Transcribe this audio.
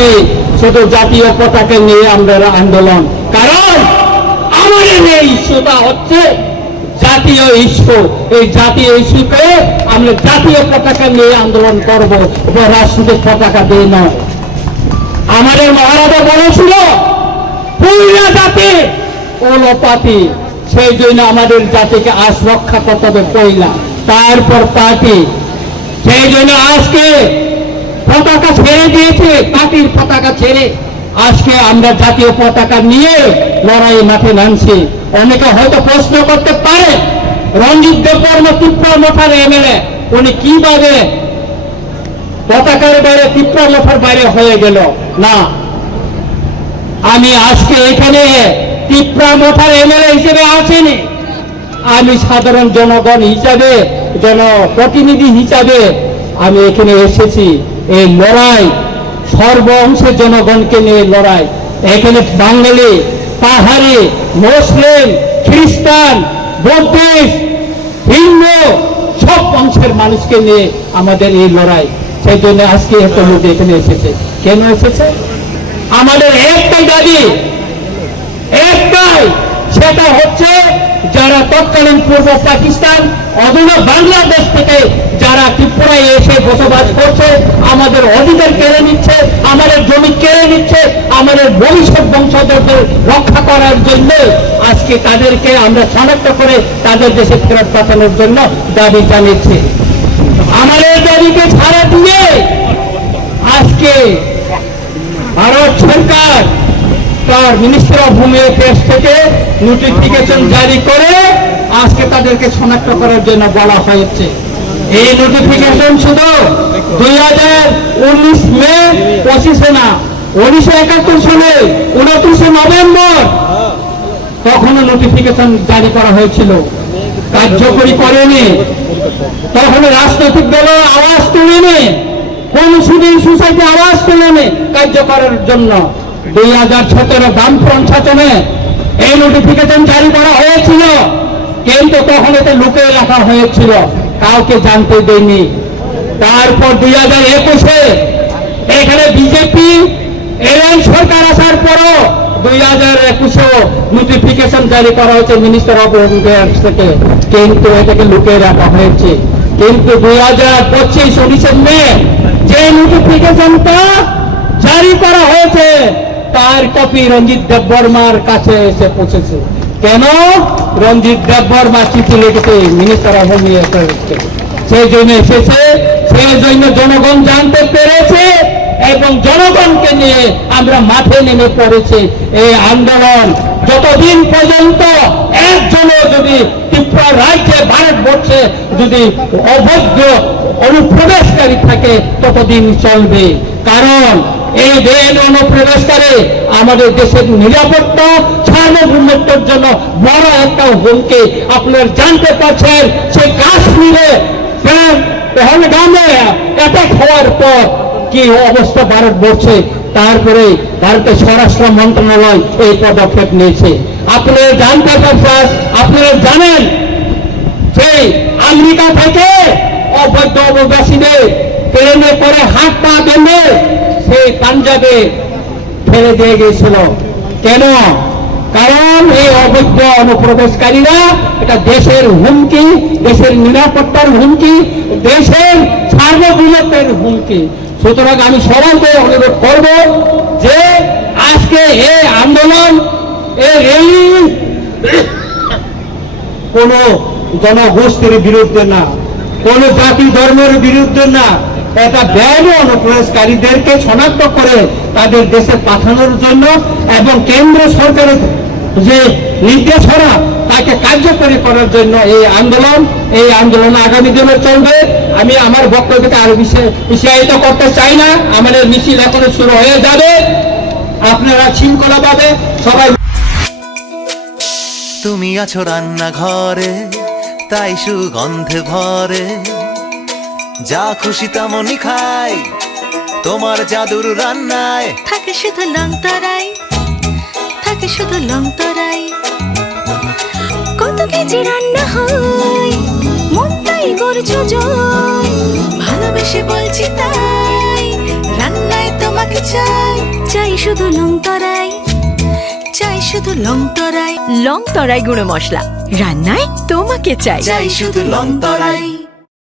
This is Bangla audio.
নেই, শুধু জাতীয় পতাকা নিয়ে আমরা আন্দোলন। কারণ আমাদের এই ইস্যুটা হচ্ছে জাতীয় ইস্যু। এই জাতীয় ইস্যুকে আমরা জাতীয় পতাকা নিয়ে আন্দোলন করবো, রাজনৈতিক পতাকা দিয়ে নয়। আমাদের মহারাজা বলেছিল পুরা জাতি ওলপাতি, সেই জন্য আমাদের জাতিকে আজ রক্ষা করতে হবে পয়লা, তারপর পার্টি। সেই জন্য আজকে পতাকা ছেড়ে দিয়েছে, পার্টির পতাকা ছেড়ে আজকে আমরা জাতীয় পতাকা নিয়ে লড়াই মাঠে নামছি। অনেকে হয়তো প্রশ্ন করতে পারে রঞ্জিত দেববর্মা ত্রিপুরা মঠার এমএলএ, উনি কিভাবে পতাকার বাইরে ত্রিপুরা মঠার বাইরে হয়ে গেল? না, আমি আজকে এখানে ত্রিপুরা মঠার এমএলএ হিসেবে আসেনি, আমি সাধারণ জনগণ হিসাবে, জনপ্রতিনিধি হিসাবে আমি এখানে এসেছি। এই লড়াই সর্ব অংশের জনগণকে নিয়ে লড়াই। এখানে বাঙালি, পাহাড়ি, মুসলিম, খ্রিস্টান, বৌদ্ধিস্ট, হিন্দু সব অংশের মানুষকে নিয়ে আমাদের এই লড়াই। সেই জন্য আজকে এত লোক এখানে এসেছে। কেন এসেছে? আমাদের একটাই দাবি, একটাই, সেটা হচ্ছে যারা তৎকালীন পূর্ব পাকিস্তান অধুনা বাংলাদেশ থেকে যারা ত্রিপুরায় এসে বসবাস করছে, আমাদের অধিকার কেড়ে নিচ্ছে, আমাদের জমি কেড়ে নিচ্ছে, আমাদের ভবিষ্যৎ বংশধরদের রক্ষা করার জন্য আজকে তাদেরকে আমরা শনাক্ত করে তাদের দেশে ফেরত পাঠানোর জন্য দাবি জানিয়েছি। আমাদের দাবিকে ছাড়া দিয়ে আজকে ভারত সরকার তার মিনিস্টার অফ হোম অ্যাফেয়ার্স থেকে নোটিফিকেশন জারি করে আজকে তাদেরকে শনাক্ত করার জন্য বলা হয়েছে। এই নোটিফিকেশন শুধু 2019 মে 25 না, 1971 সালে 29 নভেম্বর তখনও নোটিফিকেশন জারি করা হয়েছিল, কার্যকরী করেনি। তখন রাজনৈতিক দলের আওয়াজ তুলেনি, কোন সুদীন সোসাইটি আওয়াজ তুলেনি কার্য করার জন্য। 2017 বামফ্রন্ট শাসনে এই নোটিফিকেশন জারি করা হয়েছিল, কিন্তু তখন এতে লুকিয়ে রাখা হয়েছিল, কাউকে জানতে দেয়নি। তারপর 2021-এ এখানে বিজেপি এর সরকার আসার পরও 2021-এও নোটিফিকেশন জারি করা হয়েছে মিনিস্টার অফ হোম অ্যাফেয়ার্স থেকে, কিন্তু এটাকে লুকিয়ে রাখা হয়েছে। কিন্তু 2025 19 মে যে নোটিফিকেশনটা জারি করা হয়েছে তার কপি রঞ্জিত দেববর্মার কাছে এসে পৌঁছেছে। কেন? রঞ্জিত দেববর্মা চিঠি লিখেছে মিনিস্টার অফ হোম অ্যাফেয়ার্সকে, সেই জন্য এসেছে, সেই জন্য জনগণ জানতে পেরেছে এবং জনগণকে নিয়ে আমরা মাঠে নেমে পড়েছি। এই আন্দোলন যতদিন পর্যন্ত একজনও যদি ত্রিপুরা রাজ্যে, ভারতবর্ষে যদি অবৈধ অনুপ্রবেশকারী থাকে ততদিন চলবে। কারণ এই বেআইনি অনুপ্রবেশকারী আমাদের দেশের নিরাপত্তা, সার্বভৌমত্বের জন্য বড় একটা হুমকি। আপনারা জানতে পারছেন সে কাশ্মীরে পহলগামে অ্যাটাক হওয়ার পর কি অবস্থা ভারতবর্ষে, তারপরে ভারতের স্বরাষ্ট্র মন্ত্রণালয় এই পদক্ষেপ নিয়েছে। আপনারা জানতে পারছেন, আপনারা জানেন সেই আমেরিকা থেকে অবৈধ অভিবাসীদের ট্রেনে করে হাত পা বেঁধে সেই পাঞ্জাবে ফেলে দিয়ে গিয়েছিল। কেন? কারণ এই অবৈধ অনুপ্রবেশকারীরা এটা দেশের হুমকি, দেশের নিরাপত্তার হুমকি, দেশের সার্বভৌমত্বের হুমকি। সুতরাং আমি সবাইকে অনুরোধ করব যে আজকে এই আন্দোলন, এই র্যালি কোন জনগোষ্ঠীর বিরুদ্ধে না, কোন জাতি ধর্মের বিরুদ্ধে না, এটা বেআইনি অনুপ্রবেশকারীদেরকে শনাক্ত করে তাদের দেশে পাঠানোর জন্য এবং কেন্দ্র সরকারের যে নির্দেশনা তাকে কার্যকরী করার জন্য এই আন্দোলন আগামী দিনে চলবে। আমি আমার বক্তব্যকে আরো বিশেষায়িত করতে চাই না, আমাদের মিছিল এখনো শুরু হয়ে যাবে। আপনারা শৃঙ্খলাভাবে সবাই। তুমি আছো রান্নাঘরে, তাই সুগন্ধে ভরে, যা খুশি তেমনই খাই, তোমার জাদুর রান্নায় থাকে শুধু লং তরাই, থাকে শুধু লং তরাই। কত কেজি রান্না হয়, মন তাই করছো জয়, ভালোবেসে বলছি তাই, রান্নায় তোমাকে চাই চাই শুধু লং তরাই চাই শুধু লং তরাই লং তরাই গুঁড়ো মশলা রান্নায় তোমাকে চাই চাই শুধু লং তরাই